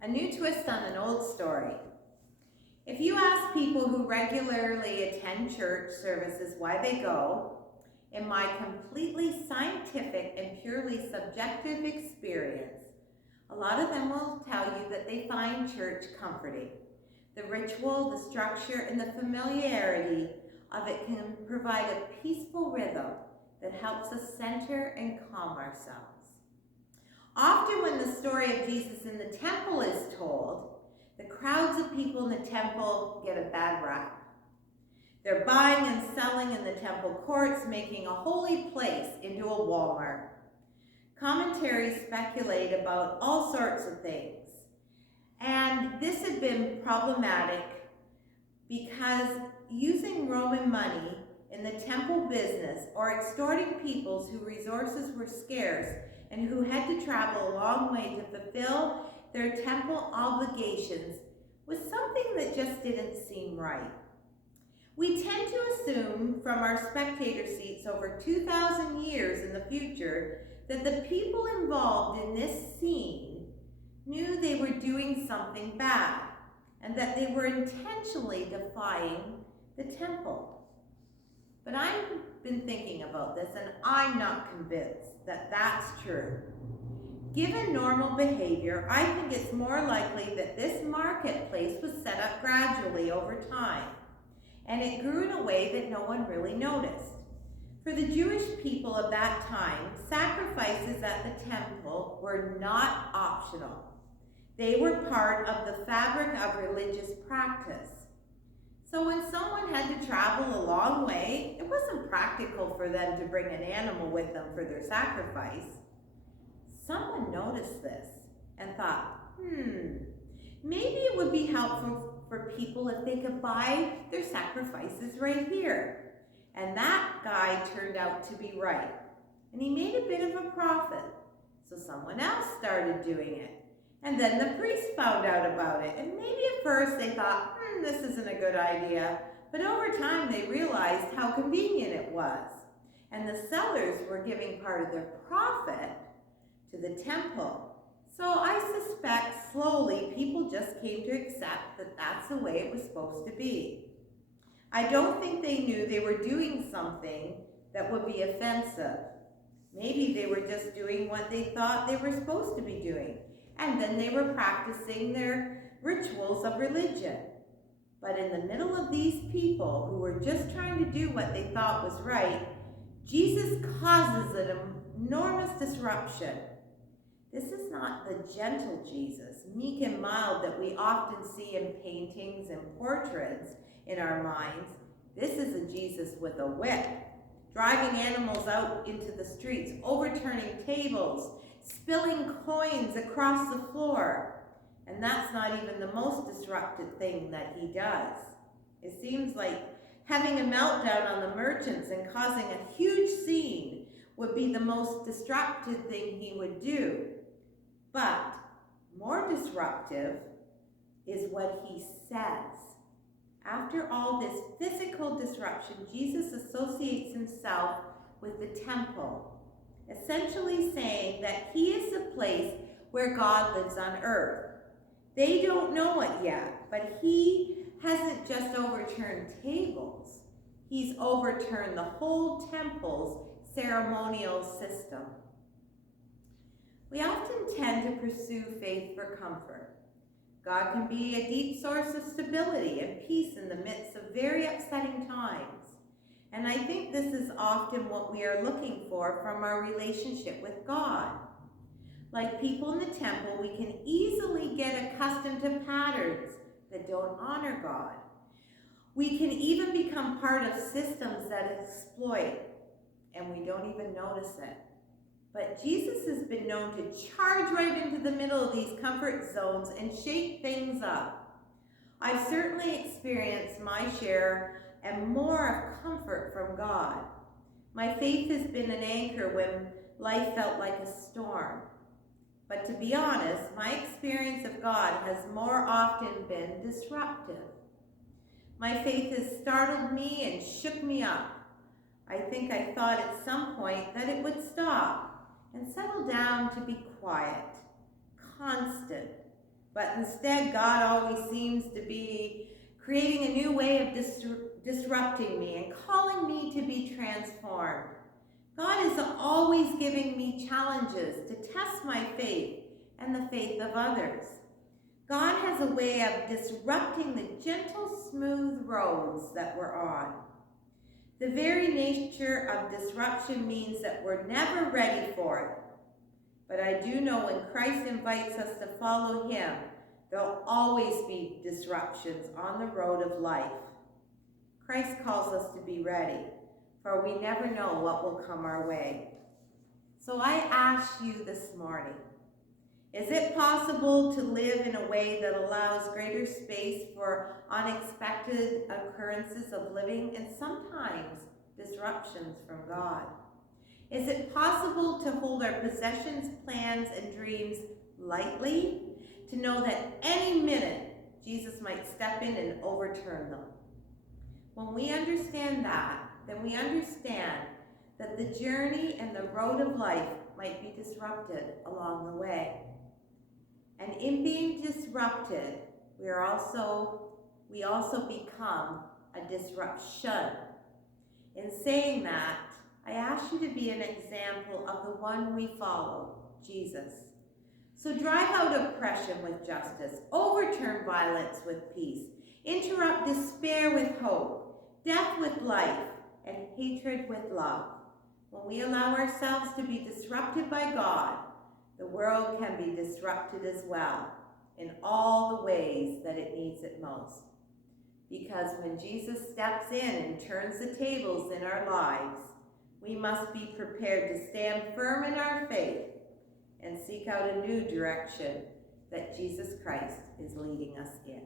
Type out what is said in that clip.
A new twist on an old story. If you ask people who regularly attend church services why they go, in my completely scientific and purely subjective experience, a lot of them will tell you that they find church comforting. The ritual, the structure, and the familiarity of it can provide a peaceful rhythm that helps us center and calm ourselves. Often when the story of Jesus in the temple is told, the crowds of people in the temple get a bad rap. They're buying and selling in the temple courts, making a holy place into a Walmart. Commentaries speculate about all sorts of things. And this had been problematic because using Roman money in the temple business or extorting peoples whose resources were scarce and who had to travel a long way to fulfill their temple obligations was something that just didn't seem right. We tend to assume from our spectator seats over 2,000 years in the future that the people involved in this scene knew they were doing something bad and that they were intentionally defying the temple. But I've been thinking about this and I'm not convinced that that's true. Given normal behavior, I think it's more likely that this marketplace was set up gradually over time, and it grew in a way that no one really noticed. For the Jewish people of that time, sacrifices at the temple were not optional. They were part of the fabric of religious practice. So when someone had to travel a long way, it wasn't practical for them to bring an animal with them for their sacrifice. Someone noticed this and thought, maybe it would be helpful for people if they could buy their sacrifices right here. And that guy turned out to be right. And he made a bit of a profit. So someone else started doing it. And then the priest found out about it. And maybe at first they thought, this isn't a good idea. But over time they realized how convenient it was. And the sellers were giving part of their profit to the temple. So I suspect slowly people just came to accept that that's the way it was supposed to be. I don't think they knew they were doing something that would be offensive. Maybe they were just doing what they thought they were supposed to be doing. And then they were practicing their rituals of religion. But in the middle of these people who were just trying to do what they thought was right, Jesus causes an enormous disruption. This is not the gentle Jesus, meek and mild, that we often see in paintings and portraits in our minds. This is a Jesus with a whip, driving animals out into the streets, overturning tables, spilling coins across the floor. And that's not even the most disruptive thing that he does. It seems like having a meltdown on the merchants and causing a huge scene would be the most disruptive thing he would do. But more disruptive is what he says. After all this physical disruption, Jesus associates himself with the temple, essentially saying that he is the place where God lives on earth. They don't know it yet, but he hasn't just overturned tables. He's overturned the whole temple's ceremonial system. We often tend to pursue faith for comfort. God can be a deep source of stability and peace in the midst of very upsetting times. And I think this is often what we are looking for from our relationship with God. Like people in the temple, we can easily get accustomed to patterns that don't honor God. We can even become part of systems that exploit, and we don't even notice it. But Jesus has been known to charge right into the middle of these comfort zones and shake things up. I've certainly experienced my share and more of comfort from God. My faith has been an anchor when life felt like a storm. But to be honest, my experience of God has more often been disruptive. My faith has startled me and shook me up. I think I thought at some point that it would stop and settle down to be quiet, constant, But instead, God always seems to be creating a new way of disrupting me and calling me to be transformed. God is always giving me challenges to test my faith and the faith of others. God has a way of disrupting the gentle, smooth roads that we're on. The very nature of disruption means that we're never ready for it. But I do know when Christ invites us to follow him, there'll always be disruptions on the road of life. Christ calls us to be ready, for we never know what will come our way. So I ask you this morning, is it possible to live in a way that allows greater space for unexpected occurrences of living and sometimes disruptions from God? Is it possible to hold our possessions, plans, and dreams lightly, to know that any minute Jesus might step in and overturn them? When we understand that, then we understand that the journey and the road of life might be disrupted along the way. And in being disrupted, we also become a disruption. In saying that, I ask you to be an example of the one we follow, Jesus. So drive out oppression with justice, overturn violence with peace, interrupt despair with hope, death with life, and hatred with love. When we allow ourselves to be disrupted by God, the world can be disrupted as well in all the ways that it needs it most. Because when Jesus steps in and turns the tables in our lives, we must be prepared to stand firm in our faith and seek out a new direction that Jesus Christ is leading us in.